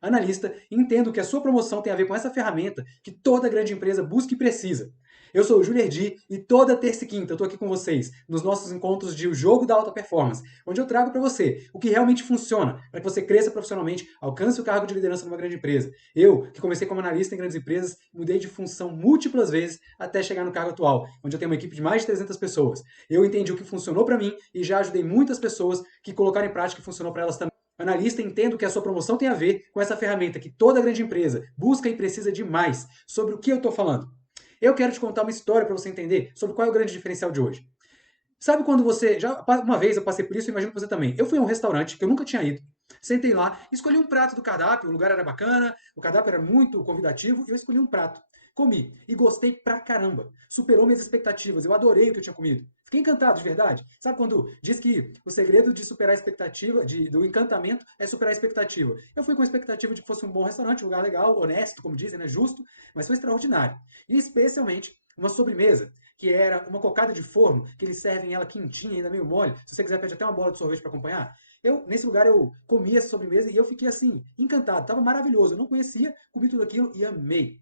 analista, e entendo que a sua promoção tem a ver com essa ferramenta que toda grande empresa busca e precisa. Eu sou o Júlio Erdi e toda terça e quinta eu estou aqui com vocês nos nossos encontros de O Jogo da Alta Performance, onde eu trago para você o que realmente funciona para que você cresça profissionalmente, alcance o cargo de liderança numa grande empresa. Eu, que comecei como analista em grandes empresas, mudei de função múltiplas vezes até chegar no cargo atual, onde eu tenho uma equipe de mais de 300 pessoas. Eu entendi o que funcionou para mim e já ajudei muitas pessoas que colocaram em prática e funcionou para elas também. Analista, entendo que a sua promoção tem a ver com essa ferramenta que toda grande empresa busca e precisa de mais. Sobre o que eu estou falando? Eu quero te contar uma história para você entender sobre qual é o grande diferencial de hoje. Sabe quando você. Já uma vez eu passei por isso, eu imagino que você também. Eu fui a um restaurante que eu nunca tinha ido. Sentei lá, escolhi um prato do cardápio, o lugar era bacana, o cardápio era muito convidativo, e eu escolhi um prato. Comi e gostei pra caramba. Superou minhas expectativas, eu adorei o que eu tinha comido. Fiquei encantado de verdade. Sabe quando diz que o segredo de superar a expectativa, do encantamento, é superar a expectativa? Eu fui com a expectativa de que fosse um bom restaurante, um lugar legal, honesto, como dizem, né, justo, mas foi extraordinário. E especialmente uma sobremesa, que era uma cocada de forno, que eles servem ela quentinha, ainda meio mole. Se você quiser, pede até uma bola de sorvete para acompanhar. Nesse lugar, eu comi essa sobremesa e eu fiquei assim, encantado. Tava maravilhoso. Eu não conhecia, comi tudo aquilo e amei.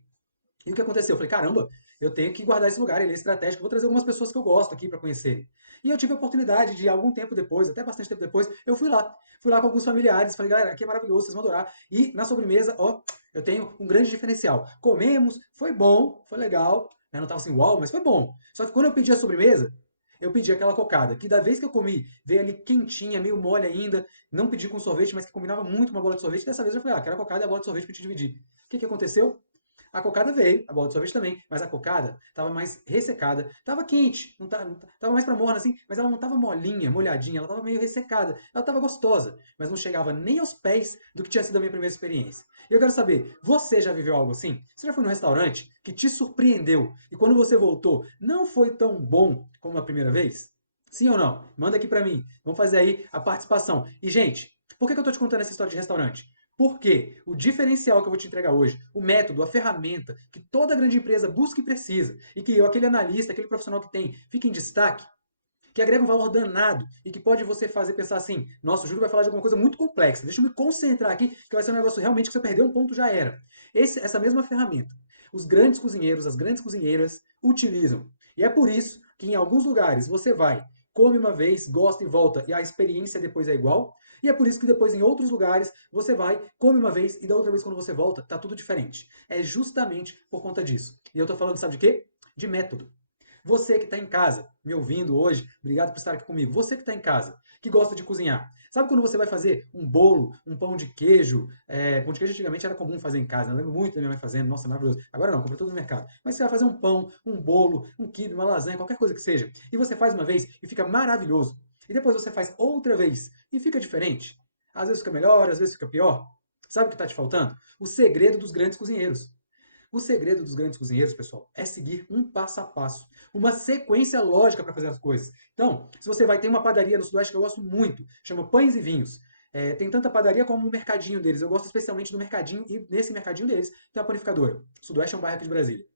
E o que aconteceu? Eu falei, caramba, eu tenho que guardar esse lugar, ele é estratégico, vou trazer algumas pessoas que eu gosto aqui para conhecerem. E eu tive a oportunidade de, algum tempo depois, até bastante tempo depois, eu fui lá. Fui lá com alguns familiares, falei, galera, aqui é maravilhoso, vocês vão adorar. E na sobremesa, ó, eu tenho um grande diferencial. Comemos, foi bom, foi legal, né? Não tava assim, uau, mas foi bom. Só que quando eu pedi a sobremesa, eu pedi aquela cocada, que da vez que eu comi, veio ali quentinha, meio mole ainda, não pedi com sorvete, mas que combinava muito uma bola de sorvete. Dessa vez eu falei, quero a cocada e a bola de sorvete pra te dividir. O que aconteceu? A cocada veio, a bola de sorvete também, mas a cocada estava mais ressecada, estava quente, tava mais para morna assim, mas ela não estava molinha, molhadinha, ela estava meio ressecada, ela estava gostosa, mas não chegava nem aos pés do que tinha sido a minha primeira experiência. E eu quero saber, você já viveu algo assim? Você já foi num restaurante que te surpreendeu e quando você voltou não foi tão bom como a primeira vez? Sim ou não? Manda aqui para mim. Vamos fazer aí a participação. E gente, por que eu tô te contando essa história de restaurante? Porque o diferencial que eu vou te entregar hoje, o método, a ferramenta que toda grande empresa busca e precisa, e que aquele analista, aquele profissional que tem, fica em destaque, que agrega um valor danado e que pode você fazer pensar assim: nossa, o Júlio vai falar de alguma coisa muito complexa, deixa eu me concentrar aqui, que vai ser um negócio realmente que se eu perder um ponto já era. Essa mesma ferramenta, os grandes cozinheiros, as grandes cozinheiras utilizam. E é por isso que em alguns lugares você vai, come uma vez, gosta e volta, e a experiência depois é igual. E é por isso que depois em outros lugares você vai, come uma vez e da outra vez quando você volta, tá tudo diferente. É justamente por conta disso. E eu tô falando, sabe de quê? De método. Você que está em casa, me ouvindo hoje, obrigado por estar aqui comigo. Você que está em casa, que gosta de cozinhar. Sabe quando você vai fazer um bolo, um pão de queijo? Pão de queijo antigamente era comum fazer em casa, né? Eu lembro muito da minha mãe fazendo, nossa, maravilhoso. Agora não, compra tudo no mercado. Mas você vai fazer um pão, um bolo, um quibe, uma lasanha, qualquer coisa que seja. E você faz uma vez e fica maravilhoso. E depois você faz outra vez e fica diferente. Às vezes fica melhor, às vezes fica pior. Sabe o que está te faltando? O segredo dos grandes cozinheiros. O segredo dos grandes cozinheiros, pessoal, é seguir um passo a passo, uma sequência lógica para fazer as coisas. Então, se você vai ter uma padaria no Sudoeste que eu gosto muito, chama Pães e Vinhos. Tem tanta padaria como o mercadinho deles. Eu gosto especialmente do mercadinho e nesse mercadinho deles tem uma panificadora. Sudoeste é um bairro aqui de Brasília.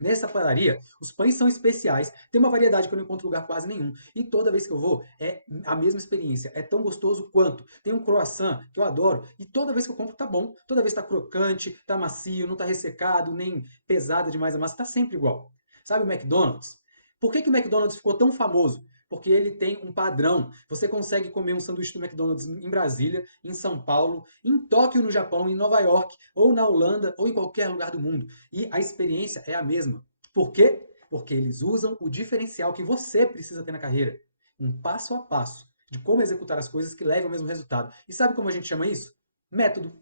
Nessa padaria, os pães são especiais, tem uma variedade que eu não encontro lugar quase nenhum. E toda vez que eu vou, é a mesma experiência. É tão gostoso quanto. Tem um croissant que eu adoro, e toda vez que eu compro tá bom. Toda vez tá crocante, tá macio, não tá ressecado, nem pesada demais a massa, tá sempre igual. Sabe o McDonald's? Por que o McDonald's ficou tão famoso? Porque ele tem um padrão. Você consegue comer um sanduíche do McDonald's em Brasília, em São Paulo, em Tóquio, no Japão, em Nova York, ou na Holanda, ou em qualquer lugar do mundo. E a experiência é a mesma. Por quê? Porque eles usam o diferencial que você precisa ter na carreira. Um passo a passo de como executar as coisas que levam ao mesmo resultado. E sabe como a gente chama isso? Método.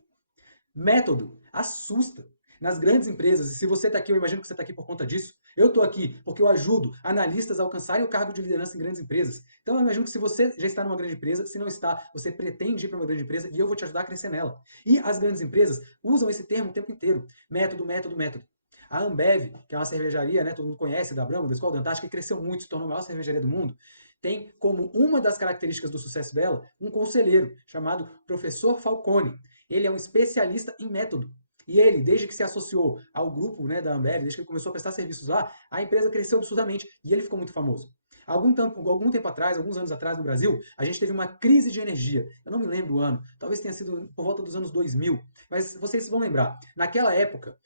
Método assusta. Nas grandes empresas, e se você está aqui, eu imagino que você está aqui por conta disso, eu estou aqui porque eu ajudo analistas a alcançarem o cargo de liderança em grandes empresas. Então eu imagino que se você já está numa grande empresa, se não está, você pretende ir para uma grande empresa e eu vou te ajudar a crescer nela. E as grandes empresas usam esse termo o tempo inteiro. Método, método, método. A Ambev, que é uma cervejaria, né, todo mundo conhece, da Brahma, da Escola da Antártica, que cresceu muito, se tornou a maior cervejaria do mundo, tem como uma das características do sucesso dela um conselheiro chamado Professor Falcone. Ele é um especialista em método. E ele, desde que se associou ao grupo, né, da Ambev, desde que ele começou a prestar serviços lá, a empresa cresceu absurdamente e ele ficou muito famoso. Algum tempo atrás, alguns anos atrás no Brasil, a gente teve uma crise de energia. Eu não me lembro o ano, talvez tenha sido por volta dos anos 2000, mas vocês vão lembrar. Naquela época,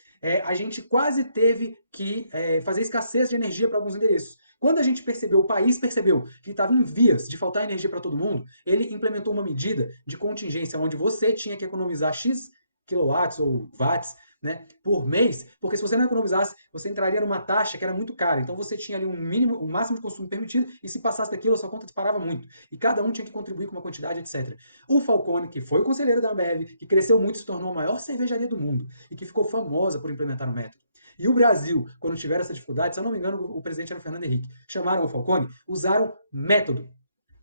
a gente quase teve que fazer escassez de energia para alguns endereços. Quando a gente percebeu, o país percebeu que estava em vias de faltar energia para todo mundo, ele implementou uma medida de contingência onde você tinha que economizar X quilowatts ou watts, né, por mês, porque se você não economizasse, você entraria numa taxa que era muito cara. Então você tinha ali um mínimo, um máximo de consumo permitido, e se passasse daquilo, a sua conta disparava muito. E cada um tinha que contribuir com uma quantidade, etc. O Falcone, que foi o conselheiro da Ambev, que cresceu muito, se tornou a maior cervejaria do mundo e que ficou famosa por implementar o método. E o Brasil, quando tiver essa dificuldade, se eu não me engano, o presidente era o Fernando Henrique, chamaram o Falcone, usaram método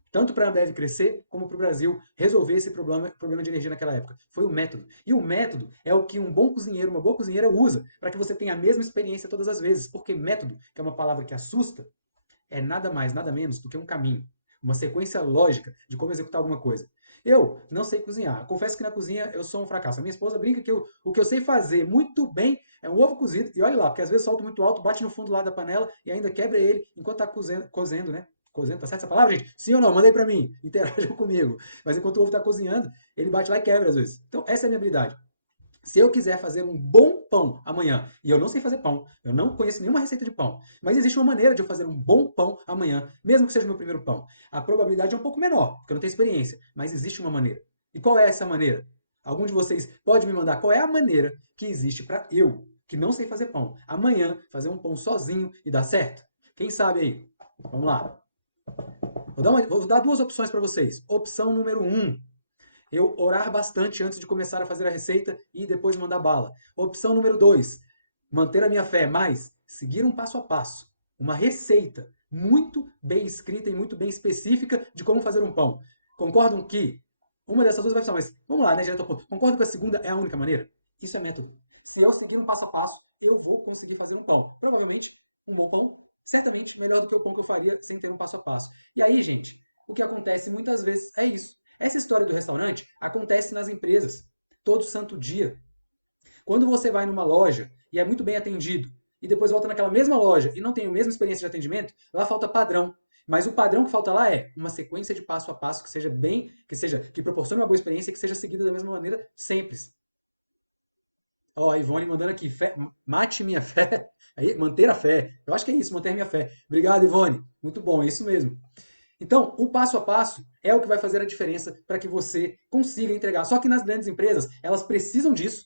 tanto para a Ambev crescer, como para o Brasil resolver esse problema de energia naquela época. Foi o método. E o método é o que um bom cozinheiro, uma boa cozinheira usa para que você tenha a mesma experiência todas as vezes. Porque método, que é uma palavra que assusta, é nada mais, nada menos do que um caminho. Uma sequência lógica de como executar alguma coisa. Eu não sei cozinhar. Confesso que na cozinha eu sou um fracasso. A minha esposa brinca que o que eu sei fazer muito bem é um ovo cozido. E olha lá, porque às vezes solto muito alto, bate no fundo lá da panela e ainda quebra ele enquanto está cozendo, né? Cozendo, tá certo essa palavra, gente? Sim ou não? Manda aí pra mim. Interajam comigo. Mas enquanto o ovo tá cozinhando, ele bate lá e quebra às vezes. Então, essa é a minha habilidade. Se eu quiser fazer um bom pão amanhã, e eu não sei fazer pão, eu não conheço nenhuma receita de pão, mas existe uma maneira de eu fazer um bom pão amanhã, mesmo que seja o meu primeiro pão. A probabilidade é um pouco menor, porque eu não tenho experiência, mas existe uma maneira. E qual é essa maneira? Algum de vocês pode me mandar qual é a maneira que existe para eu, que não sei fazer pão, amanhã fazer um pão sozinho e dar certo? Quem sabe aí? Vamos lá. Vou dar duas opções para vocês. Opção número 1, eu orar bastante antes de começar a fazer a receita e depois mandar bala. Opção número 2, manter a minha fé, mas seguir um passo a passo. Uma receita muito bem escrita e muito bem específica de como fazer um pão. Concordam que uma dessas duas vai funcionar, mas vamos lá, né, direto ao ponto. Concordam que a segunda é a única maneira? Isso é método. Se eu seguir um passo a passo, eu vou conseguir fazer um pão. Provavelmente um bom pão, certamente melhor do que o pão que eu faria sem ter um passo a passo. E aí, gente, o que acontece muitas vezes é isso. Essa história do restaurante acontece nas empresas, todo santo dia. Quando você vai numa loja e é muito bem atendido, e depois volta naquela mesma loja e não tem a mesma experiência de atendimento, lá falta padrão. Mas o padrão que falta lá é uma sequência de passo a passo que seja bem, que proporcione uma boa experiência e que seja seguida da mesma maneira sempre. Ó, a Ivone mandando aqui, mate minha fé, aí, manter a fé. Eu acho que é isso, manter minha fé. Obrigado, Ivone. Muito bom, é isso mesmo. Então, o passo a passo é o que vai fazer a diferença para que você consiga entregar. Só que nas grandes empresas, elas precisam disso.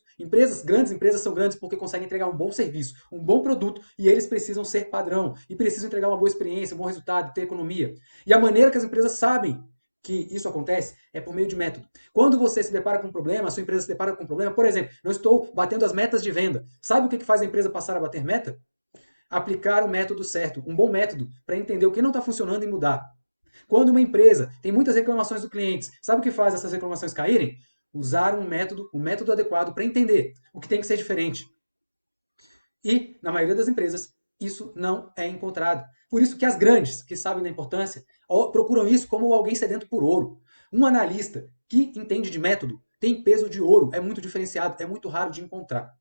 Grandes empresas são grandes porque conseguem entregar um bom serviço, um bom produto, e eles precisam ser padrão, e precisam entregar uma boa experiência, um bom resultado, ter economia. E a maneira que as empresas sabem que isso acontece é por meio de método. Quando você se depara com um problema, a sua empresa se depara com um problema, por exemplo, não estou batendo as metas de venda. Sabe o que faz a empresa passar a bater meta? Aplicar o método certo, um bom método, para entender o que não está funcionando e mudar. Quando uma empresa tem muitas reclamações dos clientes, sabe o que faz essas reclamações caírem? Usar um método adequado para entender o que tem que ser diferente. E, na maioria das empresas, isso não é encontrado. Por isso que as grandes, que sabem da importância, procuram isso como alguém sedento por ouro. Um analista que entende de método tem peso de ouro, é muito diferenciado, é muito raro de encontrar.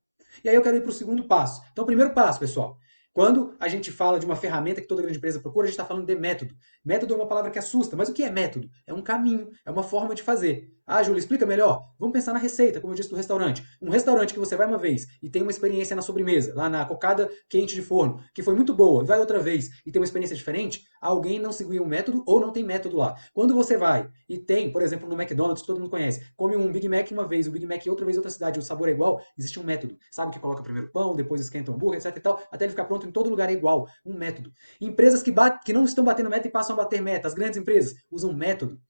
E aí eu quero ir para o segundo passo. Então, o primeiro passo, pessoal, quando a gente fala de uma ferramenta que toda grande empresa procura, a gente está falando de método. Método é uma palavra que assusta, mas o que é método? É um caminho, é uma forma de fazer. Ah, Júlio, explica melhor. Vamos pensar na receita, como eu disse do restaurante. Um restaurante que você vai uma vez e tem uma experiência na sobremesa, lá na cocada quente de forno, que foi muito boa, e vai outra vez e tem uma experiência diferente, alguém não seguiu um método ou não tem método lá. Quando você vai e tem, por exemplo, no McDonald's, que todo mundo conhece, come um Big Mac uma vez, um Big Mac outra vez em outra cidade, o sabor é igual, existe um método. Sabe que coloca primeiro o pão, depois esquenta o hambúrguer, etc e tal, até ele ficar pronto em todo lugar é igual. Um método. Empresas que não estão batendo meta e passam a bater meta, as grandes empresas usam método.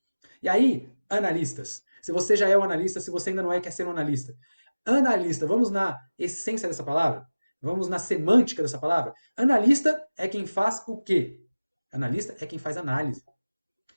E aí, analistas, se você já é um analista, se você ainda não é, quer ser um analista. Analista, vamos na essência dessa palavra? Vamos na semântica dessa palavra? Analista é quem faz o quê? Analista é quem faz análise.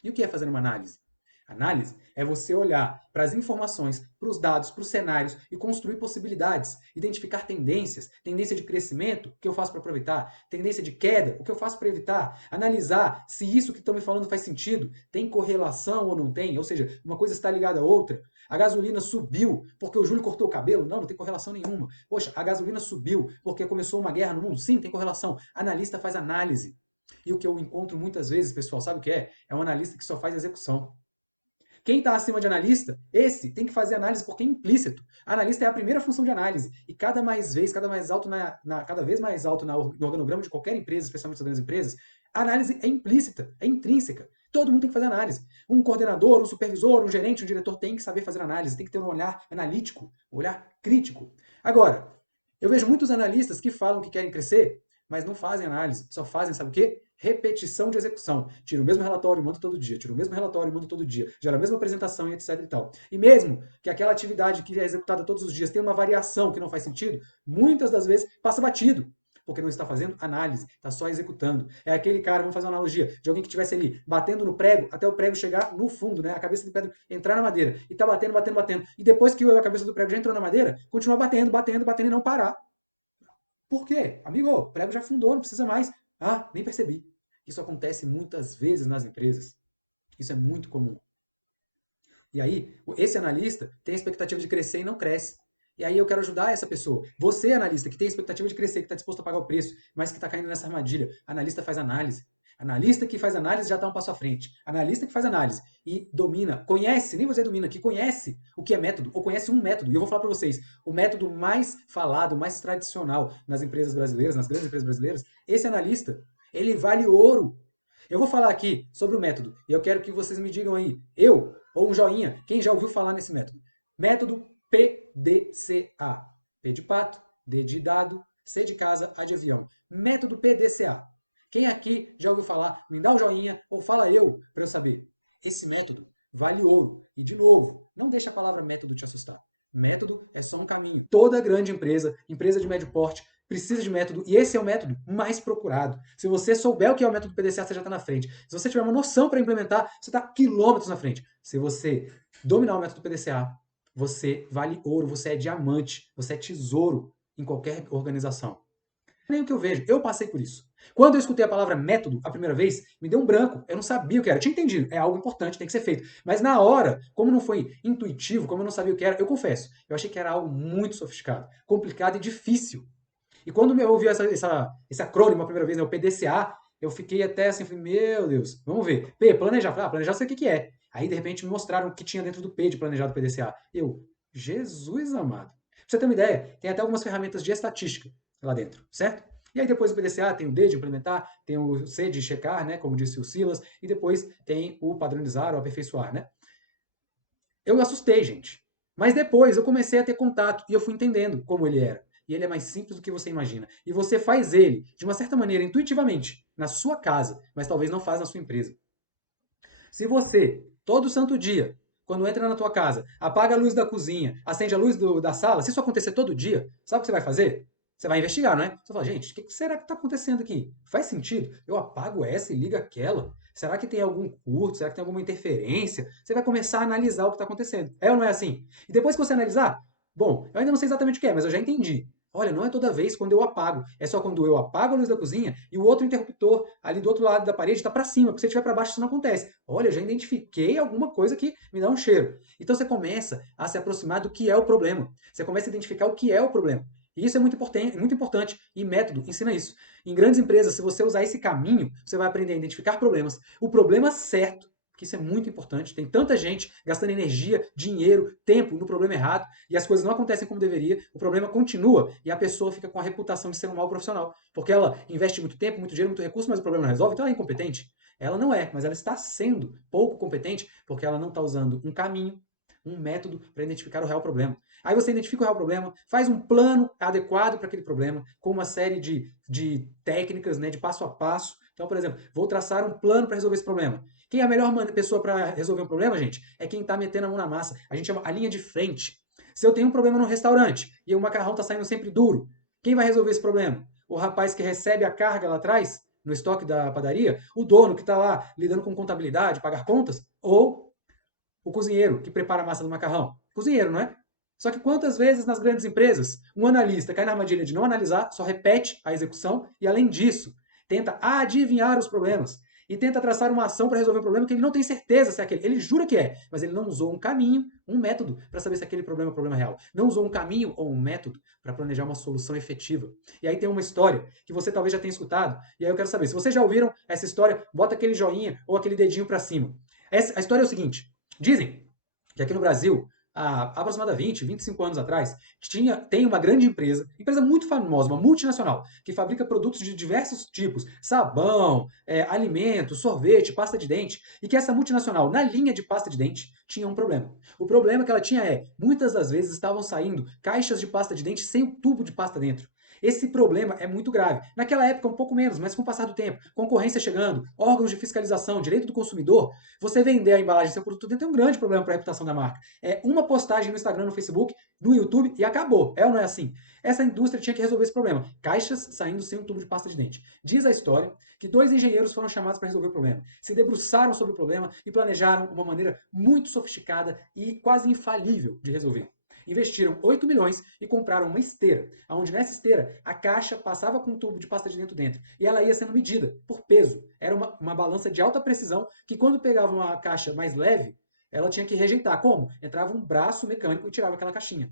E o que é fazer uma análise? Análise é você olhar para as informações, para os dados, para os cenários e construir possibilidades, identificar tendências, tendência de crescimento, o que eu faço para aproveitar, tendência de queda, o que eu faço para evitar, analisar se isso que estão me falando faz sentido, tem correlação ou não tem, ou seja, uma coisa está ligada à outra. A gasolina subiu porque o Júlio cortou o cabelo? Não, não tem correlação nenhuma. Poxa, a gasolina subiu porque começou uma guerra no mundo? Sim, tem correlação. Analista faz análise. E o que eu encontro muitas vezes, pessoal, sabe o que é? É um analista que só faz execução. Quem está acima de analista, esse tem que fazer análise porque é implícito. Analista é a primeira função de análise. E cada vez mais alto no organograma de qualquer empresa, especialmente das grandes empresas, a análise é implícita, é intrínseca. Todo mundo tem que fazer análise. Um coordenador, um supervisor, um gerente, um diretor tem que saber fazer análise, tem que ter um olhar analítico, um olhar crítico. Agora, eu vejo muitos analistas que falam que querem crescer, mas não fazem análise, só fazem, sabe o quê? Repetição de execução. Tira o mesmo relatório e manda todo dia, tira o mesmo relatório e manda todo dia, gera a mesma apresentação e etc e tal. E mesmo que aquela atividade que é executada todos os dias tenha uma variação que não faz sentido, muitas das vezes passa batido, porque não está fazendo análise, está só executando. É aquele cara, vamos fazer uma analogia, de alguém que estivesse ali batendo no prego até o prego chegar no fundo, né? A cabeça do prego entrar na madeira. E tá batendo, batendo, batendo. E depois que a cabeça do prego já entrou na madeira, continua batendo, batendo, batendo e não parar. Por quê? Amigo, o prego já afundou, não precisa mais. Ah, nem percebi. Isso acontece muitas vezes nas empresas. Isso é muito comum. E aí, esse analista tem a expectativa de crescer e não cresce. E aí eu quero ajudar essa pessoa. Você, analista, que tem a expectativa de crescer, que está disposto a pagar o preço, mas que está caindo nessa armadilha. Analista faz análise. Analista que faz análise já está um passo à frente. Analista que faz análise e domina, conhece, nem você domina, que conhece o que é método, ou conhece um método. E eu vou falar para vocês, o método mais falado, mais tradicional nas empresas brasileiras, nas grandes empresas brasileiras, esse analista, ele vale ouro. Eu vou falar aqui sobre o método e eu quero que vocês me digam aí, eu ou um joinha, quem já ouviu falar nesse método? Método PDCA. P de pato, D de dado, C de casa, A de avião. Método PDCA. Quem aqui já ouviu falar? Me dá um joinha ou fala eu para eu saber. Esse método vale ouro. E de novo, não deixa a palavra método te assustar. Método é só um caminho. Toda grande empresa, empresa de médio porte, precisa de método e esse é o método mais procurado. Se você souber o que é o método PDCA, você já está na frente. Se você tiver uma noção para implementar, você está quilômetros na frente. Se você dominar o método PDCA, você vale ouro, você é diamante, você é tesouro em qualquer organização. Nem o que eu vejo, eu passei por isso. Quando eu escutei a palavra método a primeira vez, me deu um branco, eu não sabia o que era. Eu tinha entendido, é algo importante, tem que ser feito. Mas na hora, como não foi intuitivo, como eu não sabia o que era, eu confesso, eu achei que era algo muito sofisticado, complicado e difícil. E quando eu ouvi esse acrônimo a primeira vez, né, o PDCA, eu fiquei até assim, falei, meu Deus, vamos ver. P, planejar. Falei, planejar eu sei o que é. Aí, de repente, me mostraram o que tinha dentro do P de planejar do PDCA. Eu, Jesus amado. Pra você ter uma ideia, tem até algumas ferramentas de estatística lá dentro, certo? E aí depois do PDCA tem o D de implementar, tem o C de checar, né, como disse o Silas, e depois tem o padronizar ou aperfeiçoar, né? Eu assustei, gente. Mas depois eu comecei a ter contato e eu fui entendendo como ele era. E ele é mais simples do que você imagina. E você faz ele, de uma certa maneira, intuitivamente, na sua casa, mas talvez não faz na sua empresa. Se você, todo santo dia, quando entra na tua casa, apaga a luz da cozinha, acende a luz da sala, se isso acontecer todo dia, sabe o que você vai fazer? Você vai investigar, não é? Você fala, gente, o que será que está acontecendo aqui? Faz sentido? Eu apago essa e ligo aquela? Será que tem algum curto? Será que tem alguma interferência? Você vai começar a analisar o que está acontecendo. É ou não é assim? E depois que você analisar, bom, eu ainda não sei exatamente o que é, mas eu já entendi. Olha, não é toda vez quando eu apago. É só quando eu apago a luz da cozinha e o outro interruptor ali do outro lado da parede está para cima. Porque se estiver para baixo, isso não acontece. Olha, eu já identifiquei alguma coisa que me dá um cheiro. Então você começa a se aproximar do que é o problema. Você começa a identificar o que é o problema. E isso é muito importante. E método ensina isso. Em grandes empresas, se você usar esse caminho, você vai aprender a identificar problemas. O problema certo, que isso é muito importante. Tem tanta gente gastando energia, dinheiro, tempo no problema errado e as coisas não acontecem como deveria, o problema continua e a pessoa fica com a reputação de ser um mau profissional. Porque ela investe muito tempo, muito dinheiro, muito recurso, mas o problema não resolve, então ela é incompetente. Ela não é, mas ela está sendo pouco competente porque ela não está usando um caminho, um método para identificar o real problema. Aí você identifica o real problema, faz um plano adequado para aquele problema, com uma série de técnicas, né, de passo a passo. Então, por exemplo, vou traçar um plano para resolver esse problema. Quem é a melhor pessoa para resolver um problema, gente? É quem está metendo a mão na massa. A gente chama a linha de frente. Se eu tenho um problema no restaurante e o macarrão está saindo sempre duro, quem vai resolver esse problema? O rapaz que recebe a carga lá atrás, no estoque da padaria? O dono que está lá lidando com contabilidade, pagar contas? Ou O cozinheiro que prepara a massa do macarrão. Cozinheiro, não é? Só que quantas vezes nas grandes empresas um analista cai na armadilha de não analisar, só repete a execução e, além disso, tenta adivinhar os problemas e tenta traçar uma ação para resolver um problema que ele não tem certeza se é aquele. Ele jura que é, mas ele não usou um caminho, um método para saber se aquele problema é um problema real. Não usou um caminho ou um método para planejar uma solução efetiva. E aí tem uma história que você talvez já tenha escutado, e aí eu quero saber, se vocês já ouviram essa história, bota aquele joinha ou aquele dedinho para cima. A história é o seguinte, dizem que aqui no Brasil, há aproximadamente 25 anos atrás, tem uma grande empresa muito famosa, uma multinacional, que fabrica produtos de diversos tipos, sabão, alimentos, sorvete, pasta de dente, e que essa multinacional, na linha de pasta de dente, tinha um problema. O problema que ela tinha muitas das vezes estavam saindo caixas de pasta de dente sem o tubo de pasta dentro. Esse problema é muito grave. Naquela época, um pouco menos, mas com o passar do tempo, concorrência chegando, órgãos de fiscalização, direito do consumidor, você vender a embalagem do seu produto dentro é um grande problema para a reputação da marca. É uma postagem no Instagram, no Facebook, no YouTube e acabou. É ou não é assim? Essa indústria tinha que resolver esse problema. Caixas saindo sem um tubo de pasta de dente. Diz a história que 2 engenheiros foram chamados para resolver o problema. Se debruçaram sobre o problema e planejaram uma maneira muito sofisticada e quase infalível de resolver. Investiram 8 milhões e compraram uma esteira, onde nessa esteira a caixa passava com um tubo de pasta de dentro e ela ia sendo medida por peso. Era uma balança de alta precisão que, quando pegava uma caixa mais leve, ela tinha que rejeitar. Como? Entrava um braço mecânico e tirava aquela caixinha.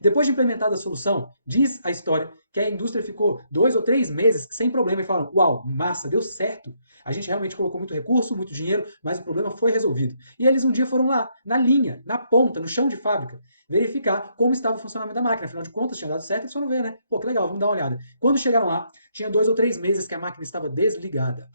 Depois de implementada a solução, diz a história que a indústria ficou 2 ou 3 meses sem problema e falaram: uau, massa, deu certo. A gente realmente colocou muito recurso, muito dinheiro, mas o problema foi resolvido. E eles um dia foram lá, na linha, na ponta, no chão de fábrica, verificar como estava o funcionamento da máquina. Afinal de contas, tinha dado certo, eles foram ver, né? Pô, que legal, vamos dar uma olhada. Quando chegaram lá, tinha 2 ou 3 meses que a máquina estava desligada.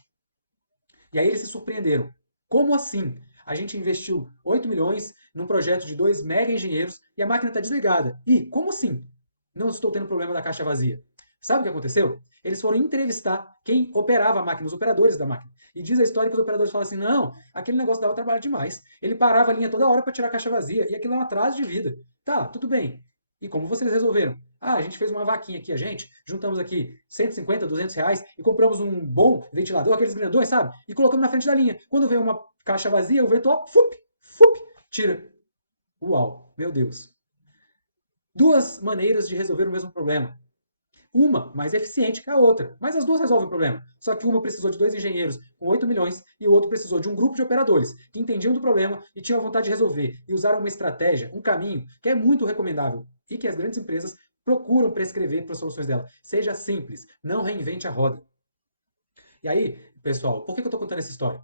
E aí eles se surpreenderam. Como assim? A gente investiu 8 milhões num projeto de 2 mega engenheiros e a máquina está desligada. E como assim? Não estou tendo problema da caixa vazia. Sabe o que aconteceu? Eles foram entrevistar quem operava a máquina, os operadores da máquina. E diz a história que os operadores falam assim: não, aquele negócio dava trabalho demais. Ele parava a linha toda hora para tirar a caixa vazia e aquilo é um atraso de vida. Tá, tudo bem. E como vocês resolveram? Ah, a gente fez uma vaquinha aqui, juntamos aqui 150, 200 reais e compramos um bom ventilador, aqueles grandões, sabe? E colocamos na frente da linha. Quando veio uma caixa vazia, o vento, ó, fup, tira. Uau, meu Deus. 2 maneiras de resolver o mesmo problema. Uma mais eficiente que a outra, mas as duas resolvem o problema. Só que uma precisou de 2 engenheiros com 8 milhões e o outro precisou de um grupo de operadores que entendiam do problema e tinham a vontade de resolver e usaram uma estratégia, um caminho que é muito recomendável e que as grandes empresas procuram prescrever para as soluções dela. Seja simples, não reinvente a roda. E aí, pessoal, por que eu estou contando essa história?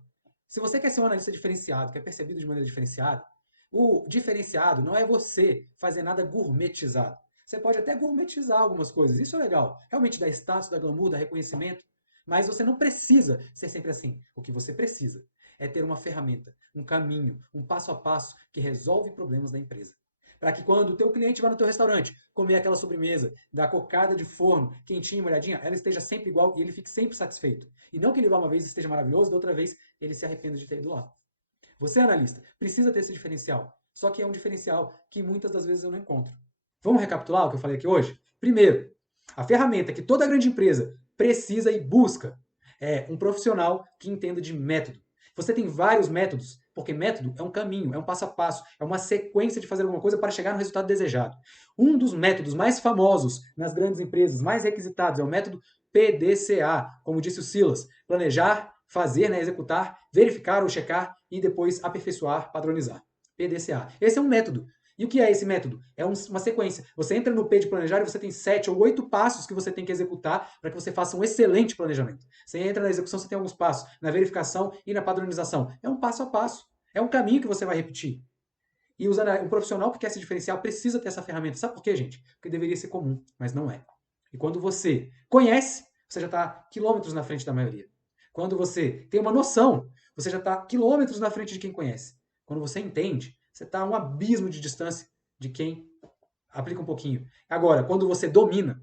Se você quer ser um analista diferenciado, que é percebido de maneira diferenciada, o diferenciado não é você fazer nada gourmetizado. Você pode até gourmetizar algumas coisas, isso é legal. Realmente dá status, dá glamour, dá reconhecimento. Mas você não precisa ser sempre assim. O que você precisa é ter uma ferramenta, um caminho, um passo a passo que resolve problemas da empresa. Para que quando o teu cliente vá no teu restaurante comer aquela sobremesa da cocada de forno, quentinha, molhadinha, ela esteja sempre igual e ele fique sempre satisfeito. E não que ele vá uma vez e esteja maravilhoso, da outra vez ele se arrependa de ter ido lá. Você, analista, precisa ter esse diferencial. Só que é um diferencial que muitas das vezes eu não encontro. Vamos recapitular o que eu falei aqui hoje? Primeiro, a ferramenta que toda grande empresa precisa e busca é um profissional que entenda de método. Você tem vários métodos, porque método é um caminho, é um passo a passo, é uma sequência de fazer alguma coisa para chegar no resultado desejado. Um dos métodos mais famosos nas grandes empresas, mais requisitados, é o método PDCA, como disse o Silas: planejar, fazer, executar, verificar ou checar e depois aperfeiçoar, padronizar. PDCA. Esse é um método. E o que é esse método? É uma sequência. Você entra no P de planejar e você tem 7 ou 8 passos que você tem que executar para que você faça um excelente planejamento. Você entra na execução, você tem alguns passos. Na verificação e na padronização. É um passo a passo. É um caminho que você vai repetir. E um profissional que quer se diferenciar precisa ter essa ferramenta. Sabe por quê, gente? Porque deveria ser comum, mas não é. E quando você conhece, você já está quilômetros na frente da maioria. Quando você tem uma noção, você já está quilômetros na frente de quem conhece. Quando você entende, você está a um abismo de distância de quem aplica um pouquinho. Agora, quando você domina,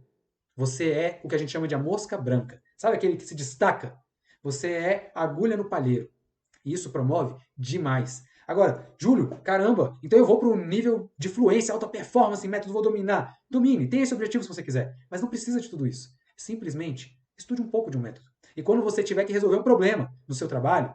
você é o que a gente chama de a mosca branca. Sabe aquele que se destaca? Você é a agulha no palheiro. E isso promove demais. Agora, Júlio, caramba, então eu vou para um nível de fluência, alta performance, método, vou dominar. Domine, tenha esse objetivo se você quiser. Mas não precisa de tudo isso. Simplesmente estude um pouco de um método. E quando você tiver que resolver um problema no seu trabalho,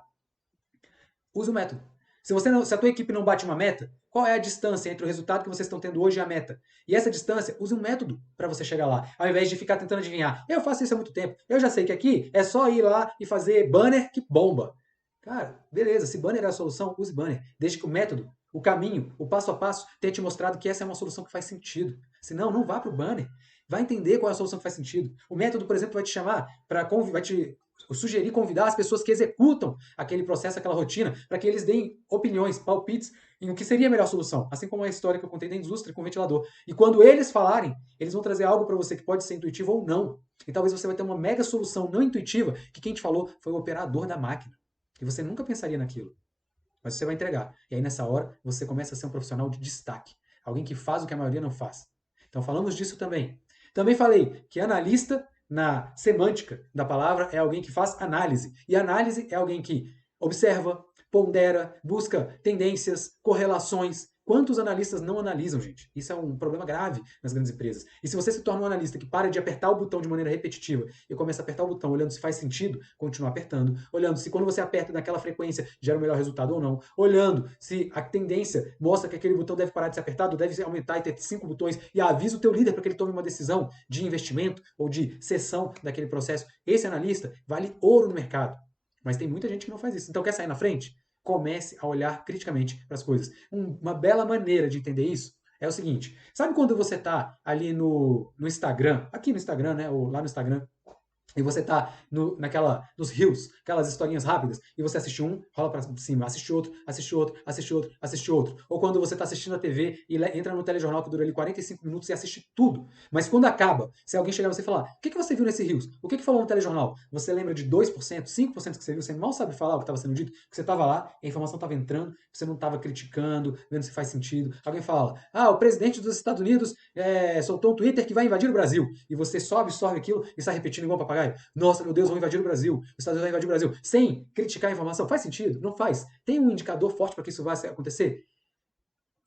use o método. Se a tua equipe não bate uma meta, qual é a distância entre o resultado que vocês estão tendo hoje e a meta? E essa distância, use um método para você chegar lá, ao invés de ficar tentando adivinhar. Eu faço isso há muito tempo. Eu já sei que aqui é só ir lá e fazer banner que bomba. Cara, beleza, se banner é a solução, use banner. Desde que o método, o caminho, o passo a passo tenha te mostrado que essa é uma solução que faz sentido. Senão, não vá para o banner. Vai entender qual é a solução que faz sentido. O método, por exemplo, vai te chamar vai te sugerir convidar as pessoas que executam aquele processo, aquela rotina, para que eles deem opiniões, palpites em o que seria a melhor solução. Assim como a história que eu contei da indústria com o ventilador. E quando eles falarem, eles vão trazer algo para você que pode ser intuitivo ou não. E talvez você vai ter uma mega solução não intuitiva que quem te falou foi o operador da máquina. E você nunca pensaria naquilo. Mas você vai entregar. E aí nessa hora você começa a ser um profissional de destaque. Alguém que faz o que a maioria não faz. Então falamos disso também. Também falei que analista, na semântica da palavra, é alguém que faz análise. E análise é alguém que observa, pondera, busca tendências, correlações. Quantos analistas não analisam, gente? Isso é um problema grave nas grandes empresas. E se você se torna um analista que para de apertar o botão de maneira repetitiva e começa a apertar o botão olhando se faz sentido, continua apertando, olhando se quando você aperta naquela frequência gera o melhor resultado ou não, olhando se a tendência mostra que aquele botão deve parar de ser apertado, deve aumentar e ter 5 botões, e avisa o teu líder para que ele tome uma decisão de investimento ou de cessão daquele processo. Esse analista vale ouro no mercado. Mas tem muita gente que não faz isso. Então quer sair na frente? Comece a olhar criticamente para as coisas. Uma bela maneira de entender isso é o seguinte: sabe quando você está ali no Instagram, aqui no Instagram, né, ou lá no Instagram, e você tá nos reels, aquelas historinhas rápidas, e você assiste um, rola pra cima, assiste outro, assiste outro, assiste outro, assiste outro. Ou quando você tá assistindo a TV e entra no telejornal que dura ali 45 minutos e assiste tudo. Mas quando acaba, se alguém chegar e você falar, o que você viu nesse reels? O que falou no telejornal? Você lembra de 2%, 5% que você viu, você mal sabe falar o que estava sendo dito, porque você estava lá, a informação estava entrando, você não estava criticando, vendo se faz sentido. Alguém fala, o presidente dos Estados Unidos soltou um Twitter que vai invadir o Brasil. E você só absorve aquilo e está repetindo igual um papagaio. Nossa, meu Deus, vão invadir o Brasil. Os Estados Unidos vão invadir o Brasil. Sem criticar a informação. Faz sentido? Não faz. Tem um indicador forte para que isso vá acontecer?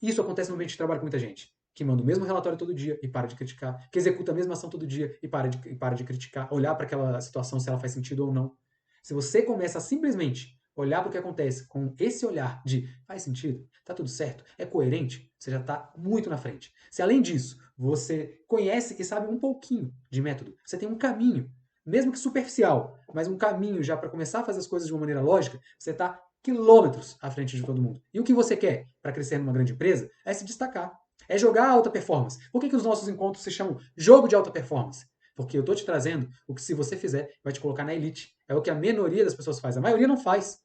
Isso acontece no ambiente de trabalho com muita gente. Que manda o mesmo relatório todo dia e para de criticar. Que executa a mesma ação todo dia e para de criticar. Olhar para aquela situação se ela faz sentido ou não. Se você começa a simplesmente olhar para o que acontece com esse olhar de faz sentido, tá tudo certo, é coerente, você já está muito na frente. Se além disso, você conhece e sabe um pouquinho de método, você tem um caminho, mesmo que superficial, mas um caminho já para começar a fazer as coisas de uma maneira lógica, você está quilômetros à frente de todo mundo. E o que você quer para crescer numa grande empresa é se destacar, é jogar alta performance. Por que os nossos encontros se chamam jogo de alta performance? Porque eu estou te trazendo o que, se você fizer, vai te colocar na elite. É o que a minoria das pessoas faz. A maioria não faz.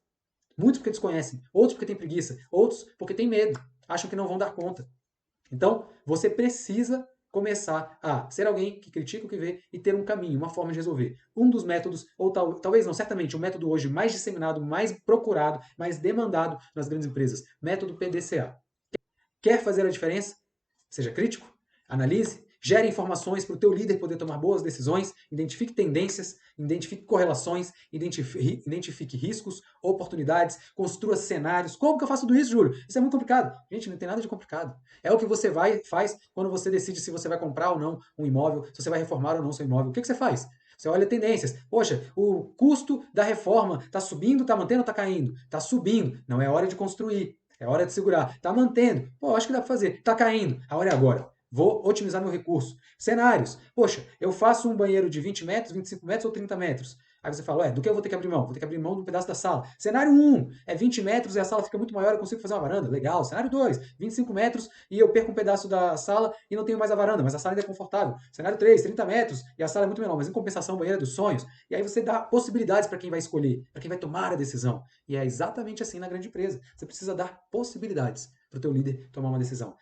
Muitos porque desconhecem, outros porque têm preguiça, outros porque têm medo, acham que não vão dar conta. Então, você precisa começar a ser alguém que critica o que vê e ter um caminho, uma forma de resolver. Um dos métodos, ou talvez não, certamente, o método hoje mais disseminado, mais procurado, mais demandado nas grandes empresas, método PDCA. Quer fazer a diferença? Seja crítico, analise, gere informações para o teu líder poder tomar boas decisões, identifique tendências, identifique correlações, identifique riscos, oportunidades, construa cenários. Como que eu faço tudo isso, Júlio? Isso é muito complicado. Gente, não tem nada de complicado. É o que você faz quando você decide se você vai comprar ou não um imóvel, se você vai reformar ou não seu imóvel. O que você faz? Você olha tendências. Poxa, o custo da reforma está subindo, está mantendo ou está caindo? Está subindo. Não é hora de construir. É hora de segurar. Está mantendo. Pô, acho que dá para fazer. Está caindo. A hora é agora. Vou otimizar meu recurso. Cenários. Poxa, eu faço um banheiro de 20 metros, 25 metros ou 30 metros. Aí você fala, do que eu vou ter que abrir mão? Vou ter que abrir mão de um pedaço da sala. Cenário 1, é 20 metros e a sala fica muito maior, eu consigo fazer uma varanda. Legal. Cenário 2, 25 metros e eu perco um pedaço da sala e não tenho mais a varanda, mas a sala ainda é confortável. Cenário 3, 30 metros e a sala é muito menor, mas em compensação, banheira dos sonhos. E aí você dá possibilidades para quem vai escolher, para quem vai tomar a decisão. E é exatamente assim na grande empresa. Você precisa dar possibilidades para o teu líder tomar uma decisão.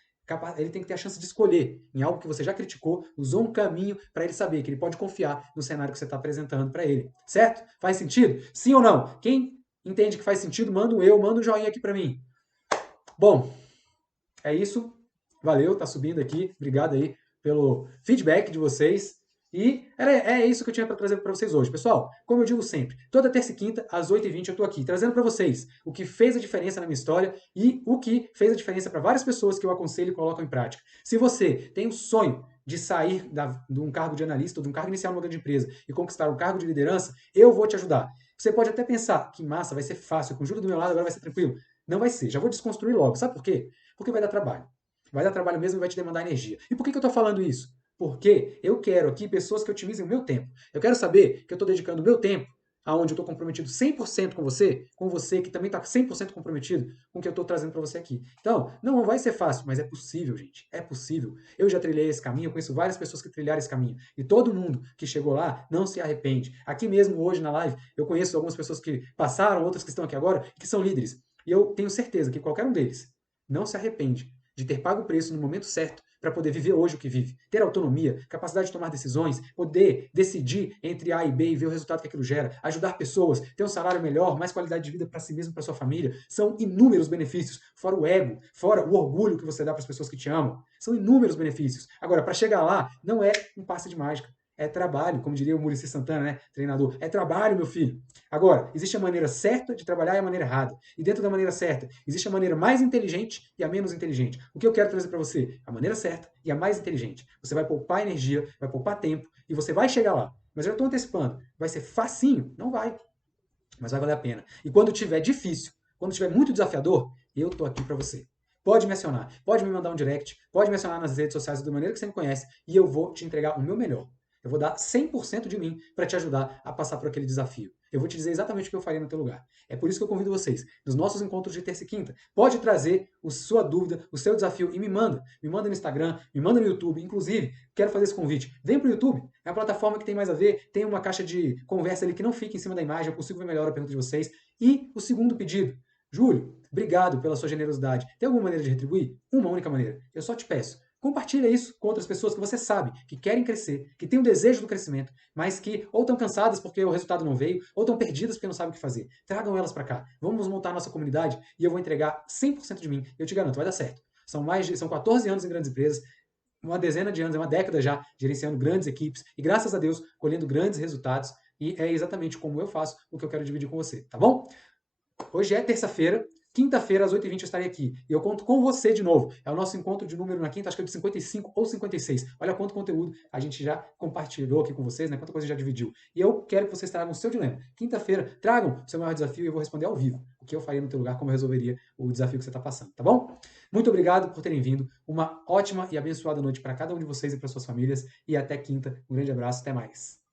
Ele tem que ter a chance de escolher em algo que você já criticou, usou um caminho para ele saber que ele pode confiar no cenário que você está apresentando para ele. Certo? Faz sentido? Sim ou não? Quem entende que faz sentido, manda um joinha aqui para mim. Bom, é isso. Valeu, tá subindo aqui. Obrigado aí pelo feedback de vocês. E é isso que eu tinha para trazer para vocês hoje. Pessoal, como eu digo sempre, toda terça e quinta, às 8h20, eu estou aqui, trazendo para vocês o que fez a diferença na minha história e o que fez a diferença para várias pessoas que eu aconselho e coloco em prática. Se você tem o sonho de sair de um cargo de analista ou de um cargo inicial numa grande empresa e conquistar um cargo de liderança, eu vou te ajudar. Você pode até pensar, que massa, vai ser fácil, com o Júlio do meu lado agora vai ser tranquilo. Não vai ser. Já vou desconstruir logo. Sabe por quê? Porque vai dar trabalho. Vai dar trabalho mesmo e vai te demandar energia. E por que eu estou falando isso? Porque eu quero aqui pessoas que otimizem o meu tempo. Eu quero saber que eu estou dedicando o meu tempo aonde eu estou comprometido 100% com você que também está 100% comprometido com o que eu estou trazendo para você aqui. Então, não vai ser fácil, mas é possível, gente. É possível. Eu já trilhei esse caminho, eu conheço várias pessoas que trilharam esse caminho. E todo mundo que chegou lá não se arrepende. Aqui mesmo, hoje na live, eu conheço algumas pessoas que passaram, outras que estão aqui agora, que são líderes. E eu tenho certeza que qualquer um deles não se arrepende de ter pago o preço no momento certo para poder viver hoje o que vive. Ter autonomia, capacidade de tomar decisões, poder decidir entre A e B e ver o resultado que aquilo gera, ajudar pessoas, ter um salário melhor, mais qualidade de vida para si mesmo, para sua família. São inúmeros benefícios, fora o ego, fora o orgulho que você dá para as pessoas que te amam. São inúmeros benefícios. Agora, para chegar lá, não é um passe de mágica. É trabalho, como diria o Muricy Santana, né, treinador. É trabalho, meu filho. Agora, existe a maneira certa de trabalhar e a maneira errada. E dentro da maneira certa, existe a maneira mais inteligente e a menos inteligente. O que eu quero trazer para você? A maneira certa e a mais inteligente. Você vai poupar energia, vai poupar tempo e você vai chegar lá. Mas eu já estou antecipando. Vai ser facinho? Não vai. Mas vai valer a pena. E quando tiver difícil, quando tiver muito desafiador, eu estou aqui para você. Pode me acionar, pode me mandar um direct, pode me acionar nas redes sociais da maneira que você me conhece e eu vou te entregar o meu melhor. Eu vou dar 100% de mim para te ajudar a passar por aquele desafio. Eu vou te dizer exatamente o que eu faria no teu lugar. É por isso que eu convido vocês, nos nossos encontros de terça e quinta, pode trazer a sua dúvida, o seu desafio e me manda. Me manda no Instagram, me manda no YouTube. Inclusive, quero fazer esse convite. Vem para o YouTube, é a plataforma que tem mais a ver, tem uma caixa de conversa ali que não fica em cima da imagem, eu consigo ver melhor a pergunta de vocês. E o segundo pedido, Júlio, obrigado pela sua generosidade. Tem alguma maneira de retribuir? Uma única maneira. Eu só te peço. Compartilha isso com outras pessoas que você sabe que querem crescer, que têm o desejo do crescimento, mas que ou estão cansadas porque o resultado não veio, ou estão perdidas porque não sabem o que fazer. Tragam elas para cá. Vamos montar a nossa comunidade e eu vou entregar 100% de mim. Eu te garanto, vai dar certo. São 14 anos em grandes empresas, uma dezena de anos, é uma década já, gerenciando grandes equipes e, graças a Deus, colhendo grandes resultados. E é exatamente como eu faço o que eu quero dividir com você, tá bom? Hoje é terça-feira, quinta-feira às 8h20 eu estarei aqui. E eu conto com você de novo. É o nosso encontro de número na quinta, acho que é de 55 ou 56. Olha quanto conteúdo a gente já compartilhou aqui com vocês, né? Quanta coisa já dividiu. E eu quero que vocês tragam o seu dilema. Quinta-feira, tragam o seu maior desafio e eu vou responder ao vivo. O que eu faria no teu lugar, como eu resolveria o desafio que você está passando, tá bom? Muito obrigado por terem vindo. Uma ótima e abençoada noite para cada um de vocês e para suas famílias. E até quinta. Um grande abraço, até mais.